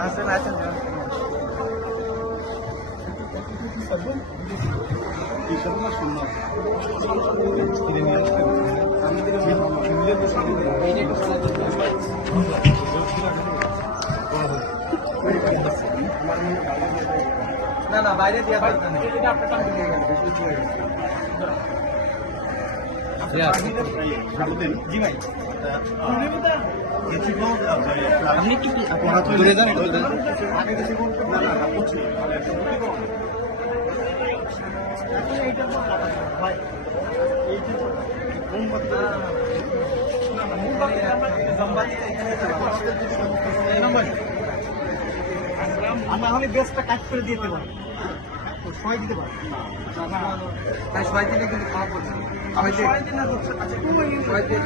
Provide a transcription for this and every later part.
আছেন আছেন না না বাইরে দিয়ে জি ভাই আপনি কি দূরে যান আমরা হলে বেশটা কাট করে দিতে পারি সবাই দিতে পারি তাই সবাই দিলে কিন্তু খারাপ বলছে সবাই দিন না সবাই দিন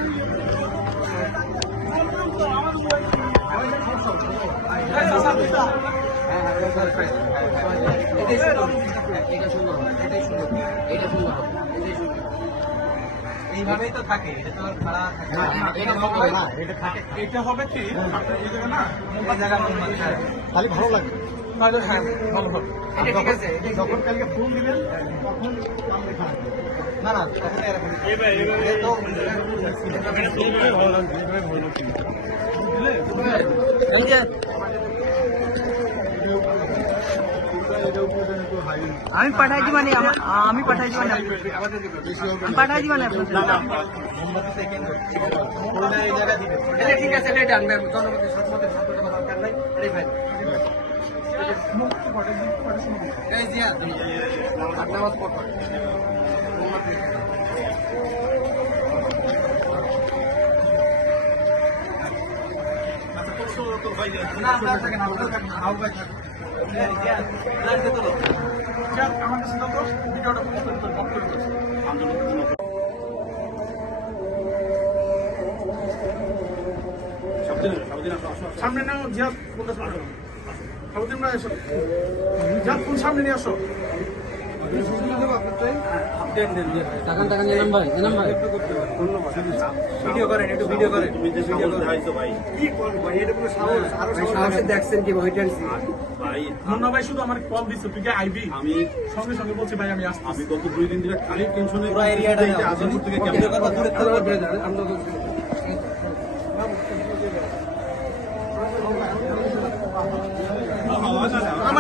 এইভাবেই তো থাকে এটা তো আর খারাপ থাকে এটা হবে কি না জায়গা খালি ভালো লাগে হ্যাঁ ভালো হবে যখন কালকে ফোন দিবেন তখন না না তখন আমি পাঠাই দিবা নি আমি পাঠাই দিবা না আমি পাঠাই দিবা না ঠিক আছে এটা আনবে জনগণের সম্মতি দরকার নাই এই ভাই এই জিয়া নামাজ পড়ো না আপনার থাকে না আপনার থাকে না আউ ভাই থাকে আমাদের সাথে তো ভিডিওটা সামনে নাও জিয়াদ সাবুদ্দিন ভাই এসো জিয়াদ ফোন সামনে নিয়ে আসো ভিডিও করেন একটু ভিডিও করেন দেখছেন কি মুন্না ভাই শুধু আমার কল দিচ্ছে তুই আইবি আমি সঙ্গে সঙ্গে বলছি ভাই আমি আসছি আমি গত 2 দিন ধরে খালি টেনশনে পুরো এরিয়াটা